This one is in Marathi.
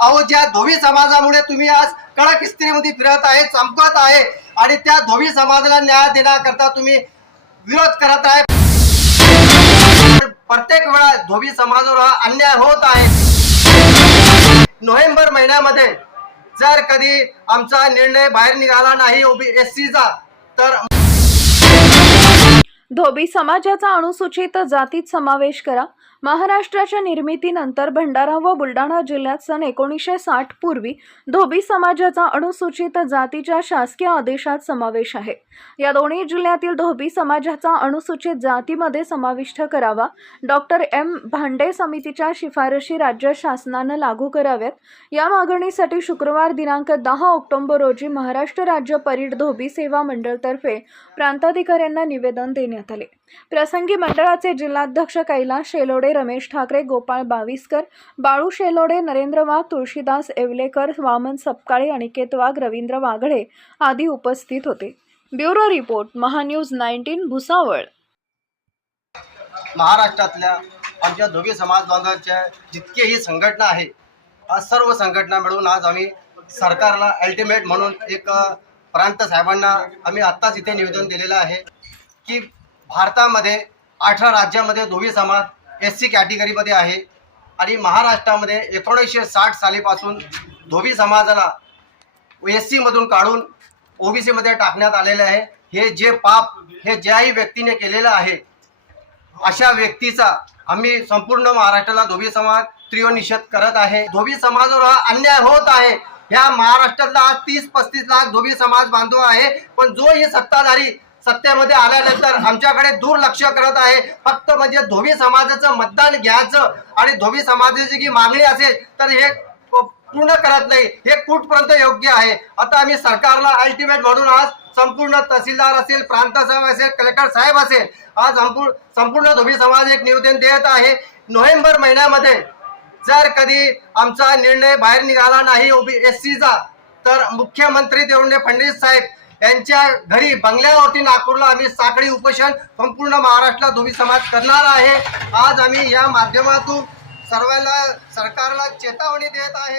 अहो ज्या धोबी समाजामुळे तुम्ही आज कडक स्थितीमध्ये फिरत आहे चमकत आहे आणि त्या धोबी समाजाला न्याय देण्याकरता तुम्ही विरोध करत आहे. प्रत्येक वेळा धोबी समाजावर हा अन्याय होत आहे. नोव्हेंबर महिन्यामध्ये जर कधी आमचा निर्णय बाहेर निघाला नाही ओबी एस सीचा तर धोबी समाजाचा अनुसूचित जातीत समावेश करा. महाराष्ट्राच्या निर्मितीनंतर भंडारा व बुलढाणा जिल्ह्यात सन एकोणीसशे साठ पूर्वी धोबी समाजाचा अनुसूचित जातीच्या शासकीय आदेशात समावेश आहे. या दोन्ही जिल्ह्यातील धोबी समाजाचा अनुसूचित जातीमध्ये समाविष्ट करावा. Doctor M. भांडे समितीच्या शिफारशी राज्य शासनानं लागू कराव्यात. या मागणीसाठी शुक्रवार दिनांक दहा ऑक्टोबर रोजी महाराष्ट्र राज्य परीड धोबी सेवा मंडळतर्फे प्रांताधिकाऱ्यांना निवेदन देण्यात आले. प्रसंगी मंडळाचे जिल्हाध्यक्ष कैलास शेलोडे रमेश ठाकरे गोपाळ बाविस्कर बाळू शेलोडे नरेंद्र वाघ तुळशीदास येवलेकर वामन सपकाळे अनिकेत वाघ रवींद्र वाघळे आदी उपस्थित होते. Bureau report Mahanews nineteen Bhusawal. महाराष्ट्रातल्या आमच्या दोघी समाज बांधवांच्या जितकेही संघटना आहे आज सर्व संघटना मिळून आज आम्ही सरकारला अल्टिमेट म्हणून एक प्रांत साहेबांना आम्ही आत्ताच इथे निवेदन दिलेलं आहे की भारतामध्ये अठरा राज्यामध्ये धोबी समाज एस सी कॅटेगरीमध्ये आहे. आणि महाराष्ट्रामध्ये एकोणीसशे साठ सालीपासून धोबी समाजाला एस सीमधून काढून ओबीसीमध्ये टाकण्यात आलेले आहे. हे जे पाप हे ज्याही व्यक्तीने केलेलं आहे अशा व्यक्तीचा आम्ही संपूर्ण महाराष्ट्राला धोबी समाज तीव्र निषेध करत आहे. धोबी समाजावर हा अन्याय होत आहे. ह्या महाराष्ट्रातला आज तीस पस्तीस लाख धोबी समाज बांधव आहे. पण जो ही सत्ताधारी सत्तेमध्ये आल्यानंतर आमच्याकडे दुर्लक्ष करत आहे. फक्त म्हणजे धोबी समाजाचं मतदान घ्यायचं आणि धोबी समाजाची जी मागणी असेल तर हे पूर्ण करत नाही. हे कुठपर्यंत योग्य आहे? आता आम्ही सरकारला अल्टिमेट म्हणून आज संपूर्ण तहसीलदार असेल प्रांत साहेब असेल कलेक्टर साहेब असेल आज संपूर्ण संपूर्ण धोबी समाज एक निवेदन देत आहे. नोव्हेंबर महिन्यामध्ये जर कधी आमचा निर्णय बाहेर निघाला नाही ओबी एस सीचा तर मुख्यमंत्री देवेंद्र फडणवीस साहेब यांच्या घरी बंगल्यावरती नागपूरला आम्ही साखळी उपोषण संपूर्ण महाराष्ट्राला धोबी समाज करणार आहे. आज आम्ही या माध्यमातून सर्वांना सरकारला चेतावणी देत आहे.